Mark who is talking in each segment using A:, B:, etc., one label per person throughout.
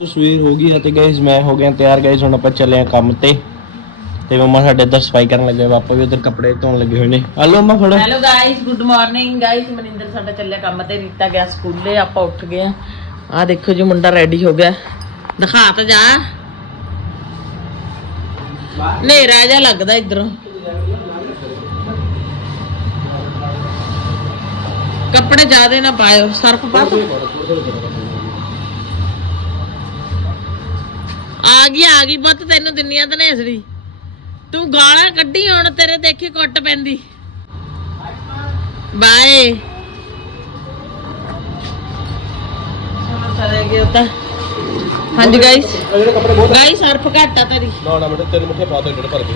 A: ਤਸਵੀਰ ਹੋ ਗਈ ਆ ਗਾਇਸ ਮੈਂ ਹੋ ਗਿਆ ਤਿਆਰ ਗਾਇਸ ਹੁਣ ਆਪਾਂ ਚੱਲੇ ਆ ਕੰਮ ਤੇ। ਤੇ ਮੰਮਾ ਸਾਡੇ ਇੱਧਰ ਸਫ਼ਾਈ ਕਰਨ ਲੱਗੇ ਪਾਪਾ ਵੀ ਉਧਰ ਕੱਪੜੇ ਧੋਣ ਲੱਗੇ ਹੋਏ ਨੇ। ਆ ਲਓ ਫੜੋ।
B: Hello guys good morning guys Maninder ਸਾਡਾ ਚੱਲਿਆ ਕੰਮ ਤੇ, ਰੀਤਾ ਗਿਆ ਸਕੂਲੇ, ਆਪਾਂ ਉੱਠ ਗਏ ਆ ਆਹ ਦੇਖੋ ਜੀ, ਮੁੰਡਾ ਰੈਡੀ ਹੋ ਗਿਆ। ਦਿਖਾ ਤਾਂ ਜਾ। ਨੇਰਾ ਜਿਹਾ ਲੱਗਦਾ ਇਧਰੋਂ। ਕੱਪੜੇ ਜ਼ਿਆਦੇ ਨਾ ਪਾਇਓ, ਸਰਫ ਪਾ ਆ ਗਈ ਆ ਗਈ ਬੱਤ ਤੈਨੂੰ ਦਿੰਨੀਆਂ ਤਾਂ ਨੇਸੜੀ ਤੂੰ ਗਾਲਾਂ ਕੱਢੀ ਹੁਣ ਤੇਰੇ ਦੇਖੀ ਕੁੱਟ ਪੈਂਦੀ। ਬਾਏ। ਚਲੇ ਗਏ ਤਾਂ ਹਾਂਜੀ ਗਾਇਸ
A: ਜਿਹੜੇ ਕੱਪੜੇ ਬਹੁਤ
B: ਗਾਇਸ ਸਰਫ ਘੱਟ ਆ ਤੇਰੀ।
A: ਨਾ ਨਾ ਬੇਟੇ ਤਿੰਨ ਮੁੱਠੇ ਪਾ ਦੇ ਜਿਹੜੇ ਭਰ ਕੇ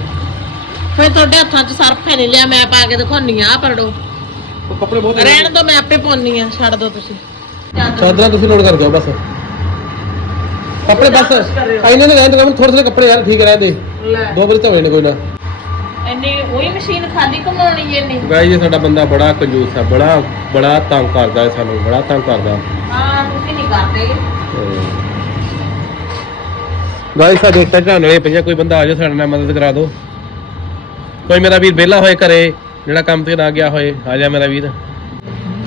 B: ਫਿਰ ਤੁਹਾਡੇ ਹੱਥਾਂ 'ਚ ਸਰਫ ਹੈ ਨਹੀਂ ਲਿਆ ਮੈਂ ਪਾ ਕੇ ਦਿਖਾਉਣੀ ਆ ਪਰੜੋ।
A: ਉਹ ਕੱਪੜੇ ਬਹੁਤ
B: ਰਹਿਣ ਦੋ ਮੈਂ ਆਪੇ ਪਾਉਣੀ ਆ ਛੱਡ ਦੋ ਤੁਸੀਂ।
A: ਚਾਦਰਾਂ ਤੁਸੀਂ ਲੋਡ ਕਰ ਦਿਓ ਬਸ। ਕੱਪੜੇ ਬਸ ਇਹਨਾਂ ਨੇ ਰਹਿਣ ਦੇ ਥੋੜੇ ਥੋੜੇ ਕੱਪੜੇ ਯਾਰ ਠੀਕ ਰਹਿ ਦੇ।
B: ਲੈ।
A: ਦੋ ਵਾਰੀ ਧੋਣੇ ਨੇ ਕੋਈ ਨਾ।
B: ਇੰਨੀ ਉਹੀ ਮਸ਼ੀਨ ਖਾਲੀ ਘਮਾਉਣੀ ਇੰਨੀ?
A: ਗਾਈ ਜੀ ਸਾਡਾ ਬੰਦਾ ਬੜਾ ਕੰਜੂਸ ਹੈ ਬੜਾ ਬੜਾ ਤੰਗ ਕਰਦਾ ਹੈ ਸਾਨੂੰ ਬੜਾ ਤੰਗ ਕਰਦਾ।
B: ਹਾਂ ਤੁਸੀਂ ਨਹੀਂ ਕਰਦੇ।
A: ਗਾਈ ਸਾਡੇ ਇੱਕ ਤਾਂ ਵਾਲੇ ਪਈਆਂ ਕੋਈ ਬੰਦਾ ਆ ਜਾਓ ਸਾਡੇ ਨਾਲ ਮਦਦ ਕਰਾ ਦਿਓ। ਕੋਈ ਮੇਰਾ ਵੀਰ ਵਿਹਲਾ ਹੋਏ ਘਰੇ ਜਿਹੜਾ ਕੰਮ ਤੇ ਨਾ ਗਿਆ ਹੋਏ ਆ ਜਾ ਮੇਰਾ ਵੀਰ।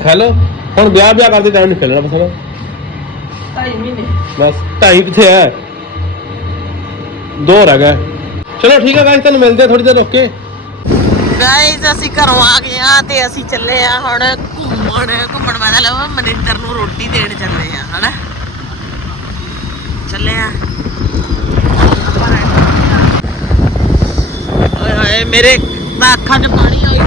A: ਹੈਲੋ ਹੁਣ ਵਿਆਹ ਵਿਆਹ ਕਰਦੇ ਟਾਈਮ ਨਹੀਂ ਚੱਲਣਾ ਪਸੰਦ
B: ਢਾਈ ਮਹੀਨੇ।
A: ਬਸ ਢਾਈ ਕਿੱਥੇ ਹੈ ਦੋ ਰਹਿ ਗਏ। ਚਲੋ ਠੀਕ ਹੈ ਗਾਇਸ ਤੁਹਾਨੂੰ ਮਿਲਦੇ ਆ ਥੋੜੀ ਦੇਰ ਰੁਕ ਕੇ।
B: ਗਾਇਸ ਅਸੀਂ ਘਰੋਂ ਆ ਗਏ ਆ ਤੇ ਅਸੀਂ ਚੱਲੇ ਆ ਹੁਣ ਘੁੰਮਣ। ਘੁੰਮਣ ਮਤਲਬ ਮਨਿੰਦਰ ਨੂੰ ਰੋਟੀ ਦੇਣ ਚੱਲੇ ਆ ਹਨਾ? ਚੱਲੇ ਆ ਓਏ ਹੋਏ ਮੇਰੇ ਅੱਖਾਂ 'ਚ ਪਾਣੀ ਆਈ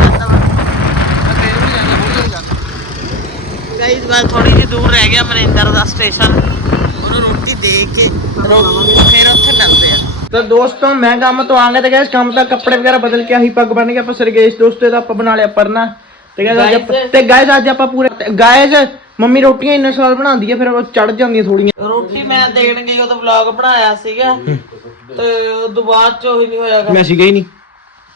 B: ਗਾਇਸ ਬਸ ਥੋੜੀ ਜਿਹੀ ਦੂਰ ਰਹਿ ਗਿਆ ਮਨਿੰਦਰ ਦਾ ਸਟੇਸ਼ਨ ਉਹਨੂੰ ਰੋਟੀ ਦੇ ਕੇ ਫਿਰ ਉੱਥੇ ਮਿਲਦੇ ਆ।
C: ਤਾਂ ਦੋਸਤੋ ਮੈਂ ਕੰਮ ਤੋਂ ਆ ਗਿਆ ਤੇ ਗੈਸ ਕੰਮ ਦਾ ਕੱਪੜੇ ਵਗੈਰਾ ਬਦਲ ਕੇ ਆਹੀ ਪੱਗ ਬੰਨ ਕੇ ਆਪਾਂ ਸਰ ਗਏ ਇਸ ਦੋਸਤੋ ਇਹਦਾ ਆਪਾਂ ਬਣਾ ਲਿਆ ਪਰਨਾ। ਤੇ ਅੱਜ
B: Guys-
C: ਤੇ ਗਾਇਸ ਅੱਜ ਆਪਾਂ ਪੂਰੇ ਗਾਇਸ ਮੰਮੀ ਰੋਟੀਆਂ ਇੰਨੇ ਸਵਾਦ ਬਣਾਉਂਦੀ ਆ ਫਿਰ ਉਹ ਚੜ ਜਾਂਦੀਆਂ ਥੋੜੀਆਂ
B: ਰੋਟੀ ਮੈਂ ਦੇਣ ਗਈ ਉਹਦਾ ਵਲੌਗ ਬਣਾਇਆ ਸੀਗਾ ਤੇ ਉਦੋਂ ਬਾਅਦ ਚ ਉਹੀ ਨਹੀਂ ਹੋਇਆਗਾ
A: ਮੈਂ ਸੀਗਾ ਹੀ ਨਹੀਂ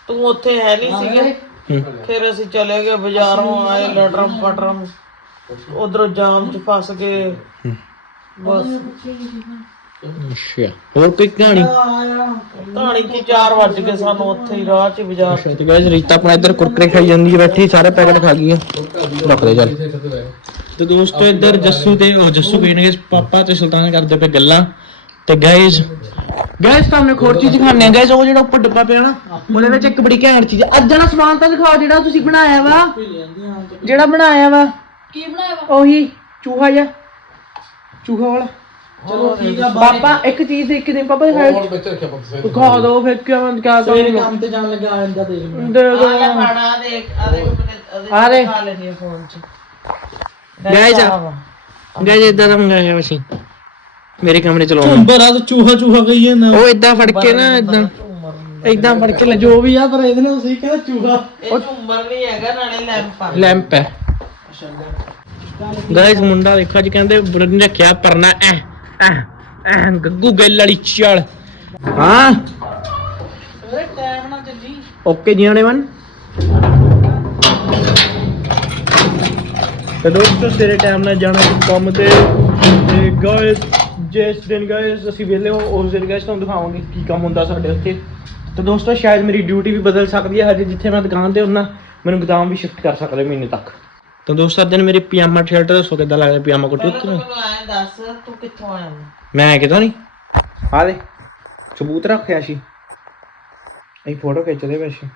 B: ਤੂੰ ਉੱਥੇ ਹੈ ਨਹੀਂ ਸੀਗੇ। ਫਿਰ ਅਸੀਂ ਚਲੇ ਗਏ ਬਾਜ਼ਾਰੋਂ ਆਏ ਲਟਰਮ ਪਟਰਮ ਉਧਰੋਂ ਜਾਮ ਚ ਫਸ ਗਏ। ਬਸ।
A: ਅੱਛਾ। ਹੋਰ ਕੋਈ ਕਹਾਣੀ?
B: ਧਾਣੀ ਕੀ 4 ਵੱਜ ਗਏ ਸਾਨੂੰ ਉੱਥੇ ਹੀ ਰਾਹ ਚ ਬਾਜ਼ਾਰ ਚ।
A: ਤੇ ਗਾਇਸ ਰੀਤਾ ਆਪਣਾ ਇੱਧਰ ਕੁਰਕਰੇ ਖਾਈ ਜਾਂਦੀ ਹੈ ਬੈਠੀ ਸਾਰੇ ਪੈਕਟ ਖਾ ਗਈਆਂ। ਰੱਖ ਦੇ ਚੱਲ। ਤੇ ਦੋਸਤੋ ਇੱਧਰ ਜੱਸੂ ਤੇ ਉਹ ਜੱਸੂ ਕਹਿਣਗੇ ਪਾਪਾ ਤੇ ਸੁਲਤਾਨ ਕਰਦੇ ਪਏ ਗੱਲਾਂ। ਤੇ ਗਾਇਸ
C: ਗਾਇਸ ਤੁਹਾਨੂੰ ਹੋਰ ਚੀਜ਼ ਖਾਣੇ ਆ ਗਾਇਸ ਉਹ ਜਿਹੜਾ ਉੱਪਰ ਡੱਬਾ ਪਿਆ ਨਾ ਉਹਦੇ ਵਿੱਚ ਇੱਕ ਬੜੀ ਘੈਂਟ ਚੀਜ਼। ਅੱਜ ਵਾਲਾ ਸਮਾਨ ਤਾਂ ਦਿਖਾਓ ਜਿਹੜਾ ਤੁਸੀਂ ਬਣਾਇਆ ਵਾ। ਜਿਹੜਾ ਬਣਾਇਆ ਵਾ।
B: ਕੀ ਬਣਾਇਆ ਵਾ?
C: ਉਹੀ ਚੂਹਾ ਜਿਹਾ। ਚੂਹਾ ਵਾਲਾ। ਚਲੋ ਠੀਕ ਆ ਪਾਪਾ ਇੱਕ ਚੀਜ਼ ਦੇਖ ਕੇ ਦੇ ਪਾਪਾ ਦਿਖਾਓ ਖਾ ਦੋ ਫਿਰ ਕਿਉਂ ਕਿਆ ਕਰੂੰਗਾ ਕੰਮ ਤੇ ਜਾਣ ਲੱਗਾ ਆਂਦਾ ਦੇ ਦੇ
B: ਆ ਲੈ ਫੜਾ ਦੇਖ ਆ ਦੇਖ
C: ਆ ਦੇ।
B: ਖਾ ਲੈਣੀ ਫੋਨ ਚ।
C: ਗਾਇਸ
A: ਗਾਇਸ ਇਦਾਂ ਦਾ ਮੰਗਾਇਆ ਅਸੀਂ ਮੇਰੇ ਕਮਰੇ ਚਲਾਉਣਾ
C: ਬੜਾ ਤਾਂ ਚੂਹਾ ਚੂਹਾ ਕਹੀ ਜਾਂਦਾ।
A: ਉਹ ਇਦਾਂ ਫੜ ਕੇ ਨਾ ਇਦਾਂ
C: ਇਦਾਂ ਫੜ ਕੇ ਲੈ ਜੋ ਵੀ ਆ ਪਰ ਇਹਦੇ ਨਾਲ ਤੁਸੀਂ ਕਹਿੰਦਾ ਚੂਹਾ।
B: ਇਹ ਝੂਮਰ ਨਹੀਂ ਹੈਗਾ ਨਾਲੇ ਲੈਂਪ ਆ।
A: ਲੈਂਪ ਹੈ। ਗਾਇਸ ਮੁੰਡਾ ਦੇਖੋ ਅੱਜ ਕਹਿੰਦੇ ਬੁਰ ਨੇ ਰੱਖਿਆ ਪਰਨਾ ਐ ਐ ਐ ਗੱਗੂ ਗੱਲ ਵਾਲੀ ਚਾਲ
C: ਹਾਂ?
B: ਓਏ ਟਾਈਮ ਨਾਲ ਚੱਲੀ।
C: ਓਕੇ ਜੀ ਵਨ। ਤੇ ਦੋਸਤੋ ਤੇਰੇ ਟਾਈਮ ਨਾਲ ਜਾਣਾ ਕੰਮ ਤੇ। ਤੇ ਗਾਇਸ ਜਿਸ ਦਿਨ ਗਾਇਸ ਅਸੀਂ ਵਿਹਲੇ ਹੋ ਉਸ ਦਿਨ ਗਾਇਸ ਤੁਹਾਨੂੰ ਦਿਖਾਵਾਂਗੇ ਕੀ ਕੰਮ ਹੁੰਦਾ ਸਾਡੇ ਉੱਥੇ ਤੇ ਦੋਸਤੋ ਸ਼ਾਇਦ ਮੇਰੀ ਡਿਊਟੀ ਵੀ ਬਦਲ ਸਕਦੀ ਹੈ ਹਜੇ ਜਿੱਥੇ ਮੈਂ ਦੁਕਾਨ ਤੇ ਹੁੰਨਾ ਮੈਨੂੰ ਗੋਦਾਮ ਵੀ ਸ਼ਿਫਟ ਕਰ ਸਕਦੇ ਮਹੀਨੇ ਤੱਕ।
A: ਤਾਂ ਦੋਸਤੋ ਅੱਜ ਦਿਨ ਮੇਰੀ ਪਜਾਮਾ ਸ਼ਰਟ ਦੱਸੋ ਕਿੱਦਾਂ ਲੱਗਦਾ ਪਜਾਮਾ ਕੋਟੀ ਉੱਤੇ?
B: ਮੈਨੂੰ ਐਂ ਦੱਸ ਤੂੰ ਕਿੱਥੋਂ ਆਇਆ ਵਾ?
A: ਮੈਂ ਕਿਤੋਂ ਨਹੀਂ
C: ਆ ਦੇ ਸਬੂਤ ਰੱਖਿਆ ਸੀ। ਅਸੀਂ ਫੋਟੋ ਖਿੱਚਦੇ ਸੀ।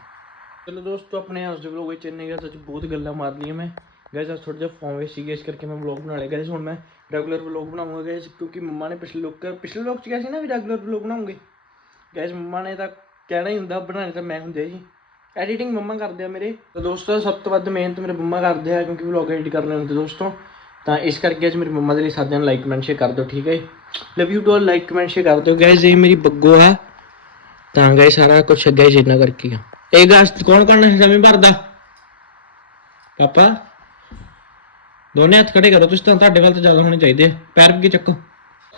C: ਚਲੋ ਦੋਸਤੋ ਆਪਣੇ ਅੱਜ ਦੇ ਵਲੋਗ ਵਿੱਚ ਇੰਨੇ ਗਾਇਸ ਅੱਜ ਬਹੁਤ ਗੱਲਾਂ ਮਾਰਨੀਆਂ ਮੈਂ। ਗਾਇਸ ਅੱਜ ਥੋੜਾ ਜਿਹਾ ਫੋਨ ਵਿੱਚ ਸੀ ਇਸ ਕਰਕੇ ਮੈਂ ਵਲੋਗ ਬਣਾ ਲਿਆ। ਗਾਇਸ ਹੁਣ ਮੈਂ ਰੈਗੂਲਰ ਵਲੋਗ ਬਣਾਉਂਗਾ ਗਾਇਸ ਕਿਉਂਕਿ ਮੰਮਾ ਨੇ ਪਿਛਲੇ ਲੋਕ ਪਿਛਲੇ ਵਲੋਗ ਚ ਕਿਹਾ ਸੀ ਨਾ ਵੀ ਰੈਗੂਲਰ ਵਲੋਗ ਬਣਾਉਂਗੇ। ਗਾਇਸ ਮੰਮਾ ਨੇ ਤਾਂ ਕਹਿਣਾ ਹੀ ਹੁੰਦਾ ਬਣਾਣੇ ਤਾਂ ਮੈਂ ਹੁੰਦੇ ਜੀ ਐਡੀਟਿੰਗ ਮੰਮਾ ਕਰਦੇ ਆ ਮੇਰੇ। ਤਾਂ ਦੋਸਤੋ, ਸਭ ਤੋਂ ਵੱਧ ਮਿਹਨਤ ਮੇਰੇ ਮੰਮਾ ਕਰਦੇ ਆ ਕਿਉਂਕਿ ਵਲੋਗ ਐਡਿਟ ਕਰਨੇ ਹੁੰਦੇ ਦੋਸਤੋ। ਤਾਂ ਇਸ ਕਰਕੇ ਅੱਜ ਮੇਰੀ ਮੰਮਾ ਦੇ ਲਈ ਸਾਰਿਆਂ ਨੂੰ ਲਾਈਕ ਕਮੈਂਟ ਸ਼ੇਅਰ ਕਰ ਦਿਓ, ਠੀਕ ਹੈ love you too like comment share ਕਰ ਦਿਓ। ਗਾਇਸ ਇਹ ਮੇਰੀ ਬੱਗੋ ਹੈ। ਤਾਂ ਗਾਇਸ ਸਾਰਾ ਕੁਝ ਗਾਇਸ ਇਹਨਾਂ ਕਰਕੇ ਆ। ਇਹ ਗਾਇਸ ਕੌਣ ਕਰਨਾ ਹੈ ਭਰਦਾ ਪਾਪਾ? ਦੋਨੇ ਹੱਥ ਖੜੇ ਕਰੋ, ਤੁਸੀਂ ਤਾਂ ਤੁਹਾਡੇ ਵੱਲ ਤਾਂ ਜ਼ਿਆਦਾ ਹੋਣੇ ਚਾਹੀਦੇ ਆ। ਪੈਰ ਅੱਗੇ ਚੱਕੋ।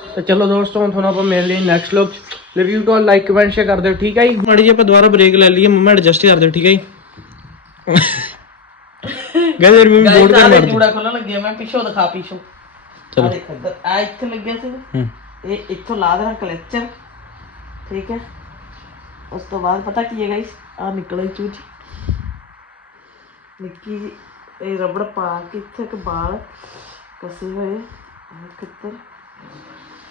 C: ਤਾਂ ਚਲੋ ਦੋਸਤੋ ਹੁਣ ਤੁਹਾਨੂੰ ਆਪਾਂ ਮਿਲ ਲਈ ਨੈਕਸਟ ਲੋਕ love you too like comment share ਕਰ ਦਿਓ ਠੀਕ ਹੈ ਜੀ? ਮਾੜੀ ਜਿਹੀ ਆਪਾਂ ਦੁਬਾਰਾ ਬ੍ਰੇਕ ਲੈ ਲਈਏ ਮੰਮਾ ਐਡਜਸਟ ਕਰ ਦਿਓ ਠੀਕ ਹੈ ਜੀ? ਗਾਇਸ ਮੇਰੀ ਮੰਮੀ ਬੋਰਡ
A: ਕਰ
B: ਆ
A: ਮਾਰਦੀ
B: ਜੂੜਾ ਖੋਲਣ ਲੱਗਿਆ ਮੈਂ ਪਿੱਛੋਂ ਦਿਖਾ ਪਿੱਛੋਂ। ਆ
A: ਚਲੋ
B: ਦੇਖ ਆ ਇੱਥੇ ਲੱਗਿਆ ਸੀ।
A: ਹੂੰ।
B: ਇਹ ਇੱਥੋਂ ਲਾ ਦੇਣਾ ਕਲਚਰ ਠੀਕ ਹੈ ਉਸ ਤੋਂ ਬਾਅਦ ਪਤਾ ਕੀ ਹੈ ਗਾਇਸ ਆ ਨਿਕਲੇ ਚੂਚ ਨਿੱਕੀ ਇਹ ਰਬੜ ਪਾ ਕੇ ਇੱਥੇ ਇੱਕ ਬਾਲ ਕਸੇ ਹੋਏ ਕਿੱਧਰ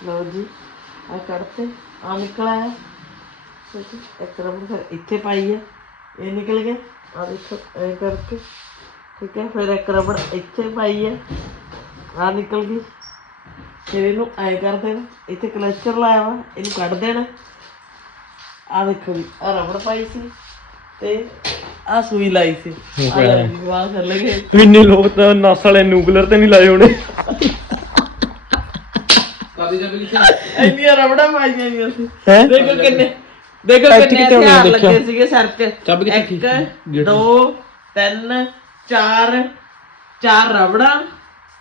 B: ਲਓ ਜੀ ਆ ਕੱਢਤੇ ਆ ਨਿਕਲਾ ਹੈ। ਇੱਕ ਰਬੜ ਫਿਰ ਇੱਥੇ ਪਾਈ ਹੈ ਇਹ ਨਿਕਲ ਗਿਆ। ਆ ਦੇਖੋ ਐ ਕਰਕੇ ਠੀਕ ਹੈ ਫਿਰ ਇੱਕ ਰਬੜ ਇੱਥੇ ਪਾਈ ਹੈ ਆ ਨਿਕਲ ਗਈ। ਫਿਰ ਇਹਨੂੰ ਐ ਕਰ ਦੇਣਾ ਇੱਥੇ ਕਲਚਰ ਲਾਇਆ ਵਾ ਇਹਨੂੰ ਕੱਢ ਦੇਣਾ। ਆ ਦੇਖੋ ਜੀ ਆ ਰਬੜ ਪਾਈ ਸੀ ਤੇ ਆ ਸੂਈ ਲਾਈ ਸੀ। ਆ ਵਾਹ ਕਰ ਲਗੇ
C: ਇੰਨੇ ਲੋਕ ਤਾਂ ਨਸ ਵਾਲੇ ਨਿਊਕਲੀਅਰ ਤੇ ਨਹੀਂ ਲਾਏ ਹੋਣੇ।
A: ਕਾਦੀ ਜਬ ਲਿਖਿਆ
B: ਇੰਨੀਆਂ ਰਬੜਾਂ ਪਾਈਆਂ ਜੀ ਅਸੀਂ।
C: ਹੈ?
B: ਦੇਖੋ ਕਿੰਨੇ ਦੇਖੋ
C: ਇੱਥੇ
B: ਕਿੰਨੇ
C: ਕਿੱਥੇ ਹੋਣੇ
B: ਹਥਿਆਰ
C: ਦੇਖਿਓ।
B: ਲੱਗੇ ਸੀਗੇ ਸਿਰ ਤੇ।
A: ਚੱਬ ਕਿੱਥੇ
B: ਇੱਕ ਦੋ ਤਿੰਨ ਚਾਰ ਚਾਰ ਰਬੜਾਂ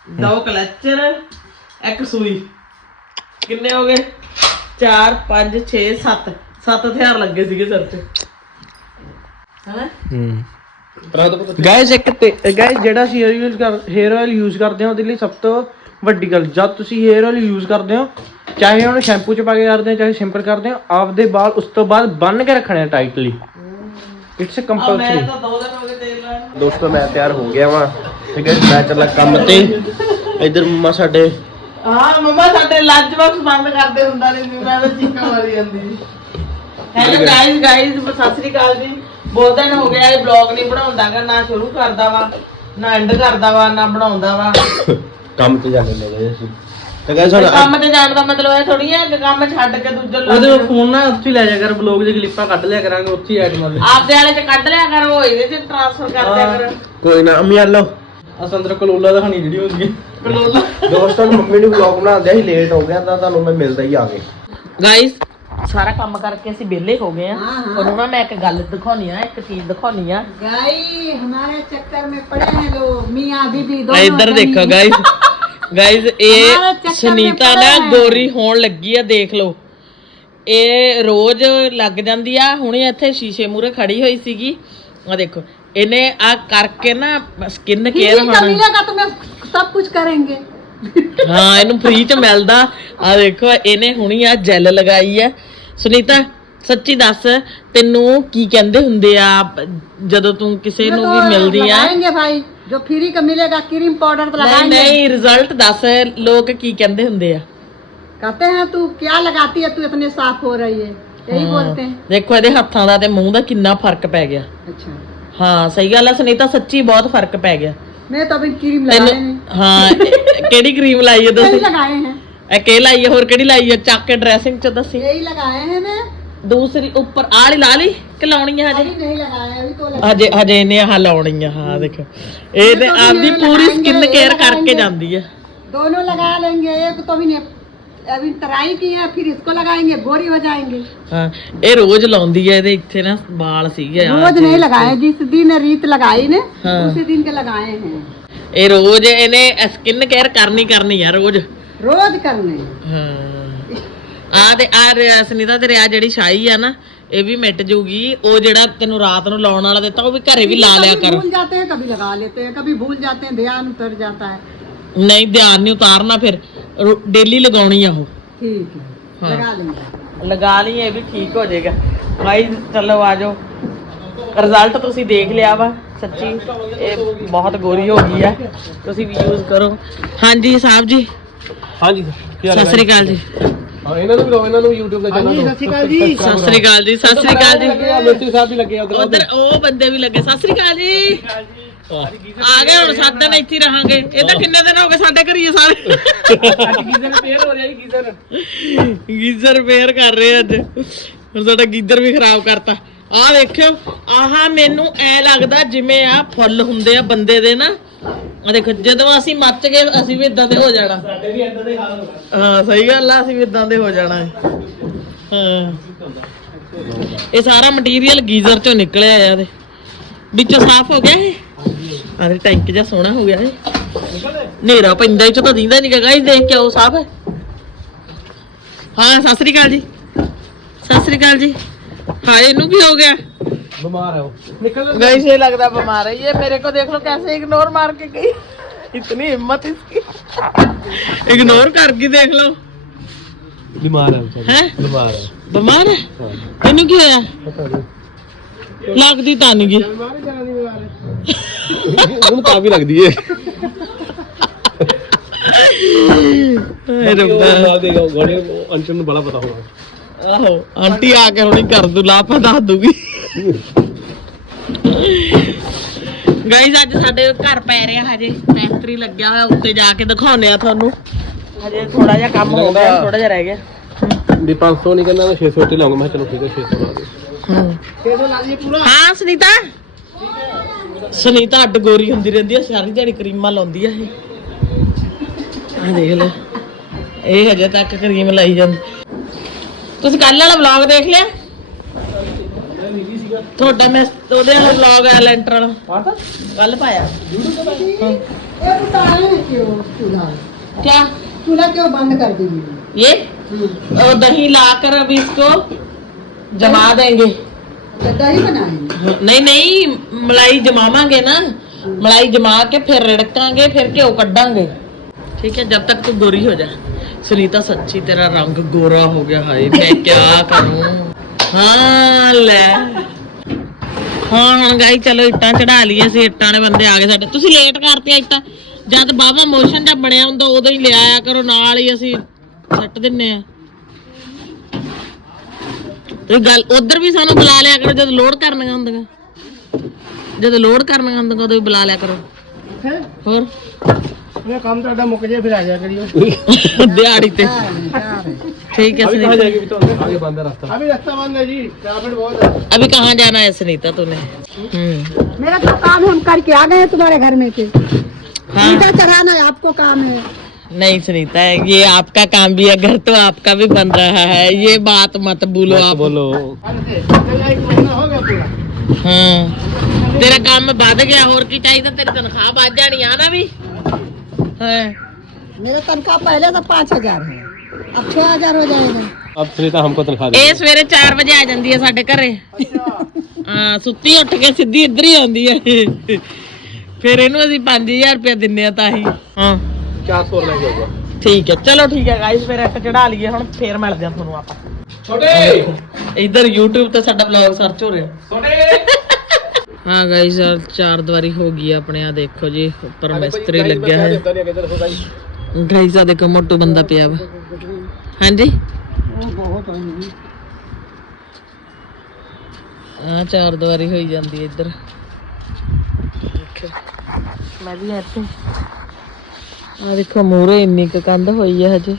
B: ਦੋ ਕਲਚਰ ਇੱਕ ਸੂਈ। ਕਿੰਨੇ ਹੋ ਗਏ? 4 5 6 7 ਸੱਤ ਹਥਿਆਰ ਲੱਗੇ ਸੀਗੇ ਸਿਰ ਤੇ। ਹਾਂ।
C: ਗਾਇਜ਼ ਇੱਕ ਤੇ ਗਾਇਜ਼ ਜਿਹੜਾ ਅਸੀਂ ਹੇਅਰ ਯੂਜ਼ ਕਰ ਹੇਅਰ ਆਇਲ ਯੂਜ਼ ਕਰਦੇ ਹਾਂ ਉਹਦੇ ਲਈ ਸਭ ਤੋਂ ਵੱਡੀ ਗੱਲ ਜਦ ਤੁਸੀਂ ਹੇਅਰ ਆਇਲ ਯੂਜ਼ ਕਰਦੇ ਹੋ ਚਾਹੇ ਉਹਨੂੰ ਸ਼ੈਂਪੂ ਚ ਪਾ ਕੇ ਕਰਦੇ ਹੋ ਚਾਹੇ ਸਿੰਪਲ ਕਰਦੇ ਹੋ ਆਪਦੇ ਵਾਲ ਉਸ ਤੋਂ ਬਾਅਦ ਬੰਨ ਕੇ ਰੱਖਣੇ ਟਾਈਟਲੀ ਇਟਸ ਅ ਕੰਪਲਸਰੀ
B: ਤਾਂ ਦੋ ਦਿਨ ਹੋ ਗਏ ਤੇਲ ਲਾਇਆ
C: ਦੋਸਤੋ ਮੈਂ ਤਿਆਰ ਹੋ ਗਿਆ ਵਾਂ। ਤੇ ਗਾਇਜ਼ ਮੈਂ ਚੱਲਾ ਕੰਮ ਤੇ। ਇਧਰ ਮੰਮਾ ਸਾਡੇ
B: ਹਾਂ ਮਮਾ ਸਾਡੇ ਲੰਚ ਬਾਕਸ ਬੰਦ ਕਰਦੇ ਹੁੰਦਾ ਸੀ ਮੈਂ ਤਾਂ ਚੀਕਾਂ ਮਾਰੀ ਜਾਂਦੀ। ਸੀ hello guys guys Sat Sri ਅਕਾਲ ਜੀ। ਬਹੁਤ ਦਿਨ ਹੋ ਗਿਆ ਇਹ ਬਲੌਗ ਨਹੀਂ ਬਣਾਉਂਦਾਗਾ ਨਾ ਸ਼ੁਰੂ ਕਰਦਾ ਵਾ ਨਾ ਐਂਡ ਕਰਦਾ ਵਾ ਨਾ ਬਣਾਉਂਦਾ ਵਾ।
C: ਕੰਮ ਤੇ ਜਾਣੇ ਲੱਗੇ ਅਸੀਂ ਤੇ ਗਾਇਜ਼ ਹੁਣ
B: ਕੰਮ ਤੇ ਜਾਣ ਦਾ ਮਤਲਬ ਇਹ ਥੋੜੀ ਹੈ ਕਿ ਕੰਮ ਛੱਡ ਕੇ ਦੂਜੇ ਲੋਕ
C: ਉਹਦੇ ਫੋਨ ਨਾ ਉੱਥੇ ਲੈ ਜਾ ਕਰ ਬਲੌਗ ਦੇ ਕਲਿੱਪਾਂ ਕੱਢ ਲਿਆ ਕਰਾਂਗੇ ਉੱਥੇ ਹੀ ਐਡ ਮਾਰ ਲੈ
B: ਆਪਦੇ ਵਾਲੇ ਚ ਕੱਢ ਲਿਆ ਕਰ ਉਹ ਇਹਦੇ ਚ ਟ੍ਰਾਂਸਫਰ ਕਰ ਦਿਆ ਕਰ।
C: ਕੋਈ ਨਾ ਅੰਮੀ ਆ ਲਓ ਅਸੰਦਰ ਕਲੋਲਾ ਦਾ ਹਣੀ ਜਿਹੜੀ ਹੁੰਦੀ ਹੈ।
B: ਕਲੋਲਾ।
C: ਦੋਸਤਾਂ ਨੂੰ ਮੰਮੀ ਨੂੰ ਵਲੌਗ ਬਣਾਉਂਦੇ ਸੀ ਲੇਟ ਹੋ ਗਿਆ ਤਾਂ ਤੁਹਾਨੂੰ ਮੈਂ ਮਿਲਦਾ ਹੀ ਆ ਗਏ
B: ਗਾਇਸ ਸਾਰਾ ਕੰਮ ਕਰਕੇ ਅਸੀਂ ਵਿਹਲੇ ਹੋ ਗਏ ਆ ਤੁਹਾਨੂੰ ਨਾ ਮੈਂ ਇੱਕ ਗੱਲ ਦਿਖਾਉਣੀ ਆ ਇੱਕ ਚੀਜ਼ ਦਿਖਾਉਣੀ ਆ
D: गाई हमारे चक्कर में पड़े हैं लोग मियाँ बीबी दोनों
B: ਇੱਧਰ
D: जनी।
B: ਦੇਖੋ ਗਾਇਸ ਗਾਇਸ
D: ਹਮਾਰੇ
B: ਇਹ
D: ਚੱਕਰ
B: ਸੁਨੀਤਾ
D: ਵਿੱਚ
B: ਨਾ
D: ਪੜਿਆ ਹੈ।
B: ਗੋਰੀ ਹੋਣ ਲੱਗੀ ਆ ਦੇਖ ਲਓ ਇਹ ਰੋਜ਼ ਲੱਗ ਜਾਂਦੀ ਆ ਹੁਣੇ ਇੱਥੇ ਸ਼ੀਸ਼ੇ ਮੂਰੇ ਖੜੀ ਹੋਈ ਸੀਗੀ ਆ ਦੇਖੋ ਇਹਨੇ ਆ ਕਰਕੇ ਨਾ ਸਕਿਨ ਕੇਅਰ
D: फ्री का
B: ਹੁਣ
D: मिलेगा तो मैं सब कुछ करेंगे
B: ਹਾਂ ਇਹਨੂੰ ਫ੍ਰੀ ਚ ਮਿਲਦਾ ਆ ਦੇਖੋ ਇਹਨੇ ਹੁਣੀ ਆ ਜੈਲ ਲਗਾਈ ਆ ਸੁਨੀਤਾ ਸੱਚੀ ਦੱਸ ਤੈਨੂੰ ਕੀ ਕਹਿੰਦੇ ਹੁੰਦੇ ਆ ਜਦੋਂ ਤੂੰ ਕਿਸੇ
D: ये
B: ਨੂੰ
D: तो
B: ਵੀ ਮਿਲਦੀ ਆ
D: लगाएंगे भाई जो फ्री का मिलेगा क्रीम पाउडर तो
B: ਨਹੀਂ
D: लगाएंगे
B: ਨਹੀਂ ਰਿਜ਼ਲਟ ਦੱਸ ਲੋਕ ਕੀ ਕਹਿੰਦੇ ਹੁੰਦੇ ਆ
D: कहते हैं तू क्या लगाती है तू इतने साफ हो रही है यही बोलते हैं
B: ਦੇਖੋ ਇਹਦੇ ਹੱਥਾਂ ਦਾ ਤੇ ਮੂੰਹ ਦਾ ਕਿੰਨਾ ਫਰਕ ਪੈ ਗਿਆ
D: अच्छा
B: ਹਾਂ ਸਹੀ ਗੱਲ ਆ ਸੁਨੀਤਾ ਸੱਚੀ ਬਹੁਤ ਫਰਕ ਪੈ ਗਿਆ
D: मैं तो अभी क्रीम लगाए
B: ਤੈਨੂੰ
D: हैं
B: ਹਾਂ ਇਹ- ਕਿਹੜੀ ਕਰੀਮ ਲਾਈ ਹੈ
D: यही
B: ਦੱਸੀ
D: लगाए हैं
B: ਇਹ ਕੇ ਲਾਈ ਹੈ ਹੋਰ ਕਿਹੜੀ ਲਾਈ ਹੈ ਚੱਕ ਕੇ ਡਰੈਸਿੰਗ ਚ ਦੱਸੀ
D: यही लगाए हैं मैं
B: ਦੂਸਰੀ ਉੱਪਰ ਆਹ ਵਾਲੀ ਲਾ ਲਈ ਕਿ ਲਾਉਣੀ ਹੈ ਹਜੇ
D: अभी नहीं लगाए अभी तो लगा
B: ਹਜੇ ਹਜੇ ਇਹਨੇ ਆਹ ਲਾਉਣੀ ਆ ਹਾਂ ਦੇਖੋ ਇਹ ਤੇ ਆਪਦੀ ਪੂਰੀ ਸਕਿਨ ਕੇਅਰ ਕਰਕੇ ਜਾਂਦੀ ਆ
D: दोनों लगा लेंगे एक तो अभी ने अभी तराई की है फिर इसको लगाएंगे गोरी हो जाएंगे
B: ਹਾਂ ਇਹ ਰੋਜ਼ ਲਾਉਂਦੀ ਆ ਇਹਦੇ ਇੱਥੇ ਨਾ ਵਾਲ ਸੀਗੇ ਆ
D: रोज नहीं लगाए जिस दिन रीत लगाई ने
B: हाँ।
D: उसी दिन के लगाए हैं
B: ਇਹ ਰੋਜ਼ ਇਹਨੇ ਸਕਿਨ ਕੇਅਰ ਕਰਨੀ ਕਰਨੀ ਆ ਰੋਜ਼
D: रोज करने
B: ਹਾਂ ਆ ਤੇ ਆ ਸੁਨੀਤਾ ਤੇਰੇ ਆ ਜਿਹੜੀ ਸ਼ਾਈ ਆ ਨਾ ਇਹ ਵੀ ਮਿਟ ਜੂਗੀ ਉਹ ਜਿਹੜਾ ਤੈਨੂੰ ਰਾਤ ਨੂੰ ਲਾਉਣ ਵਾਲਾ ਦਿੱਤਾ ਉਹ ਵੀ ਘਰੇ ਵੀ ਲਾ ਲਿਆ
D: कभी
B: ਕਰ
D: भूल जाते हैं कभी लगा लेते हैं कभी भूल जाते हैं ध्यान उतर जाता है
B: ਨਹੀਂ ਧਿਆਨ ਨਹੀਂ ਉਤਾਰਨਾ ਫਿਰ ਡੇਲੀ ਲਗਾਉਣੀ ਆ ਉਹ।
D: ਠੀਕ ਹੈ
B: ਲਗਾ ਦਿੰਦਾ ਇਹ ਵੀ ਠੀਕ ਹੋ ਜਾਏਗਾ। ਗਾਈਜ਼ ਚਲੋ ਆ ਜਾਓ। ਰਿਜ਼ਲਟ ਤੁਸੀਂ ਦੇਖ ਲਿਆ ਵਾ ਸੱਚੀ। ਇਹ ਬਹੁਤ ਗੋਰੀ ਹੋ ਗਈ ਆ। ਤੁਸੀਂ ਵੀ ਯੂਜ਼ ਕਰੋ। ਹਾਂਜੀ ਸਾਹਿਬ ਜੀ।
A: ਹਾਂਜੀ ਕੀ
B: ਸਤਿ ਸ੍ਰੀ ਅਕਾਲ ਜੀ।
A: ਇਹਨਾਂ ਨੂੰ ਵੀ ਲਓ ਇਹਨਾਂ ਨੂੰ YouTube ਦਾ ਚੈਨਲ
D: ਹਾਂਜੀ
B: ਸਤਿ ਸ਼੍ਰੀ ਅਕਾਲ ਜੀ। ਸਤਿ ਸ੍ਰੀ ਅਕਾਲ ਜੀ
A: ਸਤਿ ਸ੍ਰੀ ਅਕਾਲ ਜੀ। ਲੱਗੇ ਉਧਰ।
B: ਉਹ ਬੰਦੇ ਵੀ ਲੱਗੇ। ਸਤਿ ਸ੍ਰੀ ਅਕਾਲ ਆ ਗਏ ਹੁਣ ਸੱਤ ਦਿਨ ਇੱਥੇ ਹੀ ਰਹਾਂਗੇ। ਇਹ ਤਾਂ ਕਿੰਨੇ ਦਿਨ ਹੋ ਗਏ ਸਾਡੇ ਘਰ ਹੀ ਆ ਸਾਰੇ।
A: ਗੀਜ਼ਰ ਫੇਰ ਹੋ ਰਿਹਾ ਗੀਜ਼ਰ।
B: ਗੀਜ਼ਰ ਰਿਪੇਅਰ ਕਰ ਰਹੇ ਅੱਜ। ਹੁਣ ਸਾਡਾ ਗੀਜ਼ਰ ਵੀ ਖਰਾਬ ਕਰਤਾ। ਆਹ ਦੇਖਿਓ ਆਹ ਮੈਨੂੰ ਐ ਲੱਗਦਾ ਜਿਵੇਂ ਆ ਫੁੱਲ ਹੁੰਦੇ ਆ ਬੰਦੇ ਦੇ ਨਾ। ਆ ਦੇਖੋ ਜਦੋਂ ਅਸੀਂ ਮੱਚ ਗਏ ਅਸੀਂ ਵੀ ਇਦਾਂ ਦੇ ਹੋ ਜਾਣਾ।
A: ਸਾਡੇ ਵੀ ਇਦਾਂ ਦੇ ਹਾਲ ਹੋ
B: ਹਾਂ ਸਹੀ ਗੱਲ ਆ ਅਸੀਂ ਵੀ ਇਦਾਂ ਦੇ ਹੋ ਜਾਣਾ ਹੈ। ਹਾਂ। ਇਹ ਸਾਰਾ ਮਟੀਰੀਅਲ ਗੀਜ਼ਰ ਚੋਂ ਨਿਕਲਿਆ ਆ ਇਹਦੇ। ਵਿੱਚੋਂ ਸਾਫ਼ ਹੋ ਗਿਆ ਇਹ? ਆਹ ਟੈਂਕ ਜਿਹਾ ਸੋਹਣਾ ਹੋ ਗਿਆ ਹੈ ਨੇਰਾ ਪੈਂਦਾ ਇਹ ਚ ਤਾਂ ਦਿੰਦਾ ਨਹੀਂ ਗਾਇਸ ਦੇਖ ਕੇ ਆਓ ਸਾਹਿਬ ਹਾਂ ਸਤਿ ਸ੍ਰੀ ਅਕਾਲ ਜੀ। ਸਤਿ ਸ੍ਰੀ ਅਕਾਲ ਜੀ। ਹਾਂ ਇਹਨੂੰ ਕੀ ਹੋ ਗਿਆ?
A: ਬਿਮਾਰ ਹੈ ਉਹ। ਨਿਕਲ
B: ਗਾਇਸ ਇਹ ਲੱਗਦਾ ਬਿਮਾਰ ਹੈ ਇਹ ਮੇਰੇ ਕੋ ਦੇਖ ਲਓ ਕੈਸੇ ਇਗਨੋਰ ਮਾਰ ਕੇ ਗਈ। ਇਤਨੀ ਹਿੰਮਤ ਇਸकी ਇਗਨੋਰ ਕਰ ਗਈ ਦੇਖ ਲੋ
A: ਬਿਮਾਰ ਹੈ? ਬਿਮਾਰ ਹੈ
B: ਬਿਮਾਰ ਹੈ। ਇਹਨੂੰ ਕੀ ਹੋਇਆ? ਪਤਾ ਨਹੀਂ ਲੱਗਦੀ ਤਾਂ ਨਹੀਂ ਗੀ।
A: ਉਹਨੂੰ ਤਾਂ ਵੀ ਲੱਗਦੀ ਏ।
B: ਹਾਏ ਰੱਬਾ।
A: ਦੇ ਗਾਣੇ ਅੰਚਨ ਨੂੰ ਬੜਾ ਪਤਾ ਹੋਣਾ।
B: ਆਹੋ ਆਂਟੀ ਆ ਕੇ ਹੁਣੀ ਕਰ ਦੂ ਲਾਪਾ ਦੱਸ ਦੂਗੀ। ਗਾਈਸ ਅੱਜ ਸਾਡੇ ਘਰ ਪੈ ਰਿਹਾ ਹਜੇ ਫੈਕਟਰੀ ਲੱਗਿਆ ਹੋਇਆ ਉੱਤੇ ਜਾ ਕੇ ਦਿਖਾਉਨੇ ਆ ਤੁਹਾਨੂੰ। ਹਜੇ ਥੋੜਾ ਜਿਹਾ ਕੰਮ ਹੋ ਗਿਆ ਥੋੜਾ ਜਿਹਾ ਰਹਿ ਗਿਆ।
A: ਵੀ 500 ਨਹੀਂ ਕਹਿੰਦਾ ਮੈਂ 600 ਤੇ ਲਾਉਂਗਾ। ਮੈਂ ਕਿਹਾ ਚਲੋ ਠੀਕ ਹੈ 600 ਲਾ ਦੇ
B: ਹਾਂ। ਸੁਨੀਤਾ ਸੁਨੀਤਾ ਅੱਡ ਗੋਰੀ ਹੁੰਦੀ ਰਹਿੰਦੀ ਆ ਸਾਰੀ ਦਿਹਾੜੀ ਕਰੀਮਾਂ ਲਾਉਂਦੀ ਆ ਇਹ। ਆ ਦੇਖ ਲੈ। ਇਹ ਹਜੇ ਤੱਕ ਕਰੀਮ ਲਾਈ ਜਾਂਦੀ। ਤੁਸੀਂ ਕੱਲ ਵਾਲਾ ਵਲੌਗ ਦੇਖ ਲਿਆ? ਤੁਹਾਡਾ ਮੈਂ ਉਹਦੇ ਵਾਲਾ ਵਲੌਗ ਆ ਲੈਂਟਰ ਵਾਲਾ। ਪਾਤਾ? ਕੱਲ ਪਾਇਆ।
D: ਇਹ ਬਤਾ ਕਿਉਂ ਚੁਲਾ
B: ਕਿਆ?
D: ਚੁਲਾ ਕਿਉਂ ਬੰਦ ਕਰ ਦਿੱਤੀ?
B: ਇਹ? और दही लाकर अभी इसको जमा देंगे
D: तो दही बनाएंगे
B: ਨਹੀਂ ਨਹੀਂ ਮਲਾਈ ਜਮਾਵਾਂਗੇ ਨਾ ਮਲਾਈ ਜਮਾ ਕੇ ਫਿਰ ਰਿੜਕਾਂਗੇ ਫਿਰ ਘਿਓ ਕੱਢਾਂਗੇ ਠੀਕ ਹੈ ਜਦ ਤੱਕ ਤੂੰ ਗੋਰੀ ਹੋ ਜਾ ਸੁਨੀਤਾ ਸੱਚੀ ਤੇਰਾ ਰੰਗ ਗੋਰਾ ਹੋ ਗਿਆ ਹਾਏ ਮੈਂ ਕੀ ਕਰੂੰ ਹਾਂ ਲੈ ਹਾਂ ਹੁਣ ਗਾਈ ਚਲੋ ਇੱਟਾਂ ਚੜਾ ਲਈਏ ਅਸੀਂ ਇੱਟਾਂ ਨੇ ਬੰਦੇ ਆ ਗਏ ਸਾਡੇ ਤੁਸੀਂ ਲੇਟ ਕਰਤੇ ਇੱਟਾਂ ਜਦ ਬਾਬਾ ਮੋਸ਼ਨ ਜਾਂ ਬਣਿਆ ਹੁੰਦਾ ਉਦੋਂ ਹੀ ਲਿਆਇਆ ਕਰੋ ਨਾਲ ਹੀ ਅਸੀਂ ਸੱਟ ਦਿੰਨੇ ਆ ਇਹ ਗੱਲ ਉਧਰ ਵੀ ਸਾਨੂੰ ਬੁਲਾ ਲਿਆ ਕਰੋ ਜਦ ਲੋਡ ਕਰਨੀਆਂ ਹੁੰਦੀਆਂ ਜਦ ਲੋਡ ਕਰਨੀਆਂ ਹੁੰਦੀਆਂ ਉਦੋਂ ਵੀ ਬੁਲਾ ਲਿਆ ਕਰੋ ਹੋਰ
C: ਮੇਰਾ ਕੰਮ ਤੁਹਾਡਾ ਮੁੱਕ ਜੇ ਫਿਰ ਆ ਜਾ ਕਰਿਓ
B: ਦਿਹਾੜੀ ਤੇ ठीक है
A: अभी कहाँ
B: सुनीता
A: जाएगी भी तो आगे बंद है रास्ता
C: अभी रास्ता बंद है जी ट्रैफिक बहुत है
B: अभी कहाँ जाना है सुनीता तूने हम्म
D: मेरा तो काम हम करके आ गए हैं तुम्हारे घर में के
B: हाँ
D: ईटा चढ़ाना है आपको काम है
B: नहीं सुनीता ये आपका काम भी है घर तो आपका भी बन रहा है ये बात मत बोलो आप
A: बोलो
C: एक महीना हो गया पूरा
B: ਹਾਂ ਤੇਰਾ ਕੰਮ ਵੱਧ ਗਿਆ ਹੋਰ ਕੀ ਚਾਹੀਦਾ ਤੇਰੀ ਤਨਖਾਹ ਵੱਧ ਜਾਣੀ ਆ ਨਾ ਵੀ ਹਾਂ
D: मेरा तनख्वाह पहले तो पाँच हजार है अब छह हजार हो जाएगा
A: अब सुनीता हमको तनख्वाह दे
B: ਇਹ ਸਵੇਰੇ 4 ਵਜੇ ਆ ਜਾਂਦੀ ਹੈ ਸਾਡੇ ਘਰੇ ਹਾਂ ਸੁੱਤੀ ਉੱਠ ਕੇ ਸਿੱਧੀ ਇੱਧਰ ਹੀ ਆਉਂਦੀ ਹੈ ਫਿਰ ਇਹਨੂੰ ਅਸੀਂ 5000 ਰੁਪਏ ਦਿੰਨੇ ਆ ਤਾਂ ਹੀ ਹਾਂ ਠੀਕ ਹੈ ਚਲੋ ਠੀਕ ਹੈ ਗਾਇਸ ਫਿਰ ਇੱਕ ਚੜਾ ਲਈਏ ਹੁਣ ਫੇਰ ਮਿਲਦੇ ਆ ਤੁਹਾਨੂੰ ਆਪਾਂ।
A: ਛੋਟੇ!
B: ਇੱਧਰ YouTube ਤੇ ਸਾਡਾ ਬਲੌਗ ਸਰਚ ਹੋ ਰਿਹਾ।
A: ਛੋਟੇ!
B: ਹਾਂ ਗਾਇਸ ਚਾਰ ਦਵਾਰੀ ਹੋ ਗਈ ਆਪਣੇ ਆ ਦੇਖੋ ਜੀ ਉੱਪਰ ਮਿਸਤਰੀ ਲੱਗਿਆ ਹੈ। ਗਾਇਸ ਆ ਦੇਖੋ ਮੋਟੂ ਬੰਦਾ ਪਿਆ ਵਾ। ਹਾਂਜੀ? ਆ ਚਾਰ ਦੀਵਾਰੀ ਹੋਈ ਜਾਂਦੀ ਹੈ ਮੈਂ ਵੀ ਇੱਥੇ। ਆ ਦੇਖੋ ਮੂਰੇ ਇੰਨੀ ਕੁ ਕੰਧ ਹੋਈ ਹੈ ਹਜੇ।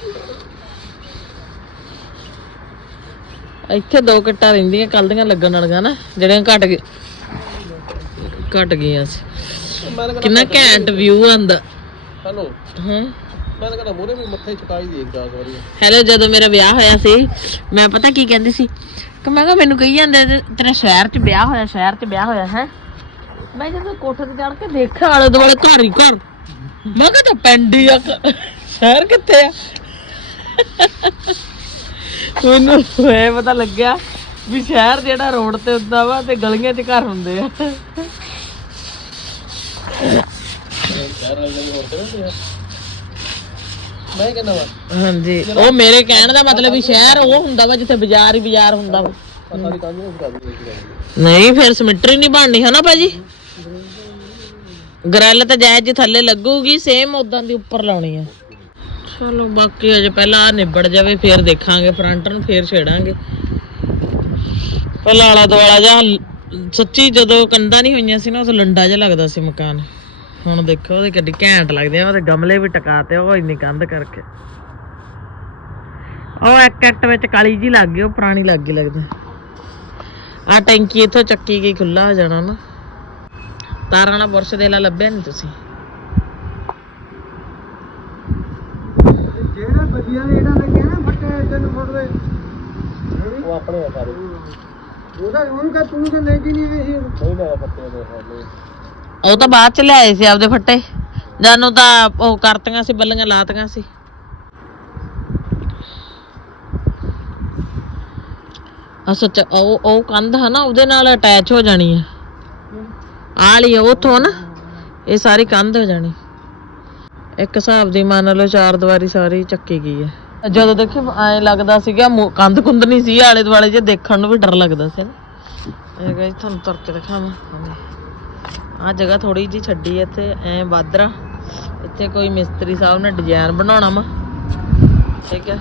B: ਇੱਥੇ ਦੋ ਕਿੱਟਾਂ ਰਹਿੰਦੀਆਂ ਕੱਲ ਦੀਆਂ ਲੱਗਣ ਵਾਲੀਆਂ ਨਾ ਜਿਹੜੀਆਂ ਘਟ ਗਈ ਘਟ ਗਈਆਂ ਸੀ। ਕਿੰਨਾ ਘੈਂਟ ਵਿਊ ਆਂਦਾ
A: ਹੈਲੋ।
B: ਹਾਂ।
A: ਮੈਂ ਕਹਿੰਦਾ ਮੂਰੇ ਵੀ ਮੱਥੇ ਚੁਕਾਈ ਦੇ 10 ਵਾਰੀ।
B: ਹੈਲੋ ਜਦੋਂ ਮੇਰਾ ਵਿਆਹ ਹੋਇਆ ਸੀ ਮੈਂ ਪਤਾ ਕੀ ਕਹਿੰਦੀ ਸੀ? ਕਿ ਮੈਂ ਕਿਹਾ ਮੈਨੂੰ ਕਹੀ ਜਾਂਦੇ ਤੇਰੇ ਸ਼ਹਿਰ 'ਚ ਵਿਆਹ ਹੋਇਆ ਸ਼ਹਿਰ 'ਚ ਵਿਆਹ ਹੋਇਆ ਹੈ। ਮੈਂ ਜਦੋਂ ਕੋਠੇ ਤੇ ਚੜ ਕੇ ਦੇਖਿਆ ਆਲੇ ਦੁਆਲੇ ਘਰ ਹੀ ਘਰ ਮੈਂ ਕਿਹਾ ਤਾਂ ਪਿੰਡ ਹੀ ਆ ਸ਼ਹਿਰ ਕਿੱਥੇ ਆ? ਮੈਨੂੰ ਇਹ ਪਤਾ ਲੱਗਿਆ ਵੀ ਸ਼ਹਿਰ ਜਿਹੜਾ ਰੋਡ ਤੇ ਹੁੰਦਾ ਵਾ ਤੇ ਗਲੀਆਂ 'ਚ ਘਰ ਹੁੰਦੇ ਆ। ਹਾਂਜੀ ਉਹ ਮੇਰੇ ਕਹਿਣ ਦਾ ਮਤਲਬ ਵੀ ਸ਼ਹਿਰ ਉਹ ਹੁੰਦਾ ਵਾ ਜਿੱਥੇ ਬਾਜ਼ਾਰ ਹੀ ਬਾਜ਼ਾਰ ਹੁੰਦਾ ਵਾ। ਨਹੀਂ ਫਿਰ ਸਿਮਟਰੀ ਨਹੀਂ ਬਣਨੀ ਹਨਾ ਭਾਜੀ? ਗ੍ਰਿਲ ਤਾਂ ਜਾਇਜ਼ ਜੀ ਥੱਲੇ ਲੱਗੂਗੀ ਸੇਮ ਉਦਾਂ ਦੀ ਉੱਪਰ ਲਾਉਣੀ ਆ। ਚਲੋ ਬਾਕੀ ਅਜੇ ਪਹਿਲਾਂ ਆ ਨਿਬੜ ਜਾਵੇ, ਫਿਰ ਦੇਖਾਂਗੇ ਫਰੰਟ ਨੂੰ ਫਿਰ ਛੇੜਾਂਗੇ। ਪਹਿਲਾਂ ਆਲਾ ਦੁਆਲਾ ਜਾਂ ਸੱਚੀ ਜਦੋਂ ਕੰਧਾਂ ਨਹੀਂ ਹੋਈਆਂ ਸੀ ਨਾ, ਉਦੋਂ ਲੰਡਾ ਜਿਹਾ ਲੱਗਦਾ ਸੀ ਮਕਾਨ। ਹੁਣ ਦੇਖੋ, ਉਹਦੇ ਕਿੱਡੀ ਘੈਂਟ ਲੱਗਦੇ ਆ, ਉਹਦੇ ਗਮਲੇ ਵੀ ਟਕਾਤੇ, ਉਹ ਇੰਨੀ ਕੰਧ ਕਰਕੇ। ਉਹ ਇੱਕ ਇੱਟ ਵਿੱਚ ਕਾਲੀ ਜੀ ਲੱਗ ਗਈ, ਉਹ ਪੁਰਾਣੀ ਲੱਗ ਗਈ ਲੱਗਦਾ। ਆ ਟੈਂਕੀ ਇੱਥੋਂ ਚੱਕੀ ਗਈ ਖੁੱਲਾ ਹੋ ਜਾਣਾ ਨਾ। ਤਾਰਾਂ ਨਾਲ ਬੁਰਸ਼ ਦੇ ਲਾ ਲੱਭਿਆ ਨਹੀਂ ਤੁਸੀਂ। ਉਹ ਤਾਂ ਬਾਅਦ ਚ ਲਿਆਏ ਸੀ ਆਪਦੇ ਫੱਟੇ। ਜਾਨੂੰ ਤਾਂ ਉਹ ਕਰਤੀਆਂ ਸੀ ਬੱਲੀਆਂ ਲਾਤੀਆਂ ਸੀ। ਅਸਾ ਉਹ ਉਹ ਕੰਧ ਹੈ ਨਾ ਉਹਦੇ ਨਾਲ ਅਟੈਚ ਹੋ ਜਾਣੀ ਆ। ਆਹ ਵਾਲੀ ਉਥੋਂ ਨਾ, ਇਹ ਸਾਰੀ ਕੰਧ ਹੋ ਜਾਣੀ। ਇੱਕ ਹਿਸਾਬ ਦੀ ਮੰਨ ਲਓ ਚਾਰ ਦੀਵਾਰੀ ਸਾਰੀ ਚੱਕੀ ਗਈ ਹੈ। ਜਦੋਂ ਦੇਖੇ ਐ ਲੱਗਦਾ ਸੀਗਾ ਮੂੰਹ- ਕੰਧ ਕੁੰਦ ਨਹੀਂ ਸੀ, ਆਲੇ ਦੁਆਲੇ ਜੇ ਦੇਖਣ ਨੂੰ ਵੀ ਡਰ ਲੱਗਦਾ ਸੀ ਇਹ ਗਾਇਸ ਤੁਹਾਨੂੰ ਤੁਰ ਕੇ ਦਿਖਾਵਾਂ। ਆ ਜਗ੍ਹਾ ਥੋੜੀ ਜੀ ਛੱਡੀ ਐ ਇੱਥੇ ਐ ਵਾਦਰਾ ਇੱਥੇ ਕੋਈ ਮਿਸਤਰੀ ਸਾਹਿਬ ਨੇ ਡਿਜ਼ਾਈਨ ਬਣਾਉਣਾ ਵਾ। ਠੀਕ ਹੈ।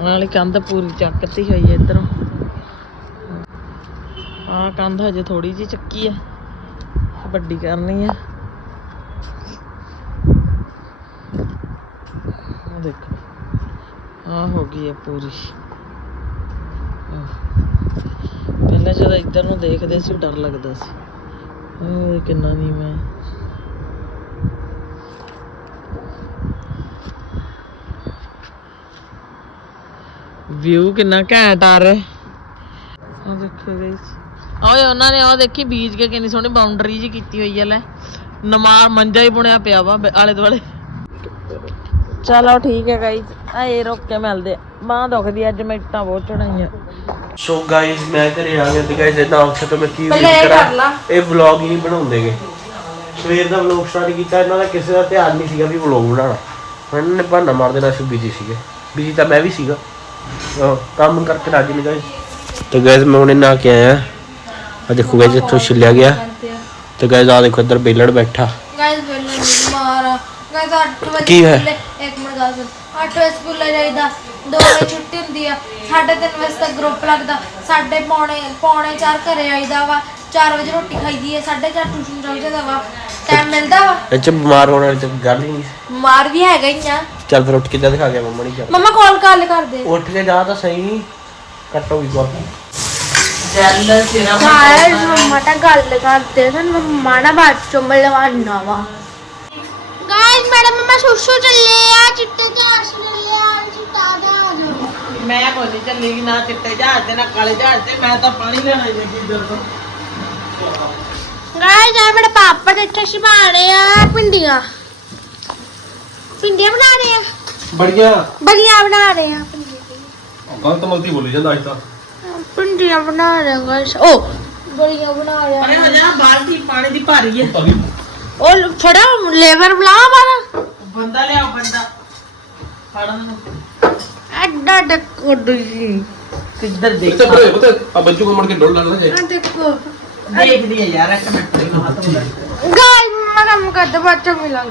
B: ਉਹਨਾਂ ਕੰਧ ਪੂਰੀ ਚੱਕਤੀ ਹੋਈ ਹੈ ਇਧਰੋਂ। ਆ ਕੰਧ ਹਜੇ ਥੋੜੀ ਜੀ ਚੱਕੀ ਹੈ ਵੱਡੀ ਕਰਨੀ ਹੈ ਆ ਦੇਖੋ। ਆ ਹੋ ਗਈ ਹੈ ਪੂਰੀ। ਪਹਿਲਾਂ ਜਦੋਂ ਇੱਧਰ ਨੂੰ ਦੇਖਦੇ ਸੀ, ਡਰ ਲੱਗਦਾ ਸੀ। ਉਹ ਕਿੰਨਾ ਨੀਵਾਂ ਹੈ ਵਿਊ ਕਿੰਨਾ ਘੈਂਟ ਆ ਰਿਹਾ। ਆ ਦੇਖੋ ਗਾਇਸ। ਓਏ ਉਹਨਾਂ ਨੇ ਉਹ ਦੇਖੀ ਬੀਜ ਕੇ ਕਿੰਨੀ ਸੋਹਣੀ ਬਾਉਂਡਰੀ ਜੀ ਕੀਤੀ ਹੋਈ ਹੈ ਲੈ। ਨਮਾਰ ਮੰਜਾ ਹੀ ਬੁਣਿਆ ਪਿਆ ਵਾ ਬ- ਆਲੇ ਦੁਆਲੇ। ਚਲੋ ਠੀਕ ਹੈ ਗਾਇਸ ਆ ਇਹ ਰੁਕ ਕੇ ਮਿਲਦੇ ਬਾਹ ਦੁਖਦੀ ਅੱਜ ਮੈਂ ਇੱਟਾਂ ਬਹੁਤ ਚੜਾਈਆਂ।
E: ਸੋ ਗਾਇਸ ਮੈਂ ਘਰੇ ਆ ਗਿਆ ਤੇ ਗਾਇਸ ਇਦਾਂ ਔਖਾ ਤੋਂ ਮੈਂ ਕੀ ਵੀਡੀਓ ਕਰਾਂ? ਇਹ ਵਲੌਗ ਹੀ ਨਹੀਂ ਬਣਾਉਂਦੇਗੇ ਸਵੇਰ ਦਾ ਵਲੌਗ ਸਟਾਰਟ ਕੀਤਾ ਇਹਨਾਂ ਦਾ ਕਿਸੇ ਦਾ ਧਿਆਨ ਨਹੀਂ ਸੀਗਾ ਵੀ ਵਲੌਗ ਬਣਾਉਣਾ। ਹੁਣ ਇਹਨਾਂ ਨੇ ਬਹਾਨਾ ਮਾਰ ਦੇਣਾ ਸੀ ਬਿਜ਼ੀ ਸੀਗੇ। ਬਿਜ਼ੀ ਤਾਂ ਮੈਂ ਵੀ ਸੀਗਾ। ਅਹ ਕੰਮ ਕਰਕੇ ਰਾਜੀ ਨਹੀਂ ਗਾਇਸ ਤੇ ਗਾਇਸ ਮੈਂ ਹੁਣੇ ਨਾ ਕੇ ਆਇਆ। ਆ ਦੇਖੋ ਗਾਇਸ ਇੱਥੋਂ ਛਿੱਲਿਆ ਗਿਆ। ਤੇ ਗਾਇਸ ਆ ਦੇਖੋ ਇੱਧਰ ਬੇਲੜ ਬੈਠਾ।
F: ਗਾਇਸ ਵੇਲੇ ਮਾਰਾ ਗਾਇਸ 8 ਵਜੇ
E: ਕੀ ਹੈ?
F: ਇੱਕ ਮਿੰਟ ਗੱਲ ਸੁਣ 8 ਵਜੇ ਸਕੂਲੇ ਜਾਈਦਾ। 2 ਵਜੇ ਛੁੱਟੀ ਹੁੰਦੀ ਆ। 3:30 ਵਜੇ ਤੱਕ ਗਰੁੱਪ ਲੱਗਦਾ। ਸਾਢੇ ਪੌਣੇ ਪੌਣੇ 4 ਘਰੇ ਆਈਦਾ ਵਾ। 4 ਵਜੇ ਰੋਟੀ ਖਾਈਦੀ ਹੈ 4:30 ਟਿਊਸ਼ਨ ਚੱਲ ਜਾਂਦਾ ਵਾ। ਟਾਈਮ ਮਿਲਦਾ ਵਾ?
E: ਚ ਬਿਮਾਰ ਹੋਣ ਵਾਲੀ ਤਾਂ ਗੱਲ ਹੀ ਨਹੀਂ।
F: ਮਾਰ ਵੀ ਹੈਗਾ ਹੀ ਆ।
E: ਚੱਲ ਫਿਰ ਉੱਠ ਕੇ ਜਾ ਦਿਖਾ ਗਿਆ ਮੰਮਾ ਨਹੀਂ ਚੱਲ
F: ਮਮਾ ਕਾਲ ਕਾਲ ਕਰਦੇ।
E: ਉੱਠ ਕੇ ਜਾ ਤਾਂ ਸਹੀ ਕੱਟੋ ਵੀ ਕੋਲ
B: ਜੈਲ ਸਿਰਮ
F: ਗਾਇਸ ਮਮਾ ਤਾਂ ਗੱਲ ਕਰਦੇ ਸਨ ਮਮਾ ਨਾ ਬਾਅਦ ਚੋਂ ਮਿਲਵਾਨਾ ਵਾ। ਗਾਇਸ ਮੈਡਮ ਮਮਾ ਸੁਸੂ ਚੱਲੇ ਆ ਚਿੱਟੇ ਚਾਸ ਚੱਲੇ ਆ ਚਿੱਟਾ ਦਾ
B: ਮੈਂ ਬੋਲੀ ਚੱਲੇਗੀ ਨਾ ਚਿੱਟੇ ਜਹਾਜ਼ ਤੇ ਨਾ ਕਾਲੇ ਜਹਾਜ਼ ਤੇ ਮੈਂ ਤਾਂ ਪਾਣੀ ਲੈਣਾ ਹੀ ਲੱਗੀ ਇੱਧਰ ਤੋਂ
F: ਗਾਇਸ ਆ ਮੇਰੇ ਪਾਪਾ ਦੇ ਇੱਥੇ ਸ਼ਿਬਾਣੇ ਆ ਪਿੰਡੀਆਂ ਪਿੰਡੀਆਂ ਬਣਾ ਰਹੇ ਆ।
E: ਬੜੀਆਂ।
F: ਬਲੀਆਂ ਬਣਾ ਰਹੇ ਆ ਪਿੰਡੀਆਂ
E: ਗਲਤ ਮਲਤੀ ਬੋਲੀ ਜਾਂਦਾ ਅੱਜ ਤਾਂ।
F: ਪਿੰਡੀਆਂ ਬਣਾ ਰਹੇ ਗਾਇਸ ਓ ਬਲੀਆਂ ਬਣਾ ਰਹੇ
B: ਅਰੇ ਹੋ ਜਾ ਬਾਲਟੀ ਪਾਣੀ ਦੀ ਭਾਰੀ ਹੈ।
F: ਉਹ ਥੋੜਾ ਲੇਬਰ ਬੁਲਾਵਾ ਮਾਰਾ
B: ਬੰਦਾ ਲਿਆਓ ਬੰਦਾ। ਫੜਨ ਨੂੰ।
F: ਐਡਾ ਐਡਾ ਕੋਡੂ ਜੀ
B: ਕਿੱਧਰ ਦੇਖ
E: ਇੱਥੇ ਬੜੇ ਪਤਾ ਆ ਬੱਚੂ ਕੋ ਮੁੜ ਕੇ ਡੋਲ ਲੱਗਦਾ ਜੇ
F: ਆ ਦੇਖੋ।
B: ਦੇਖਦੀ ਹੈ ਯਾਰ ਇੱਕ ਮਿੰਟ। ਮੈਨੂੰ ਹੱਥ ਮੁੜਾ
F: ਗਾਇਸ ਮੈਂ ਕੰਮ ਕਰਦੇ ਬਾਅਦ ਚ ਮਿਲਾਂਗੇ।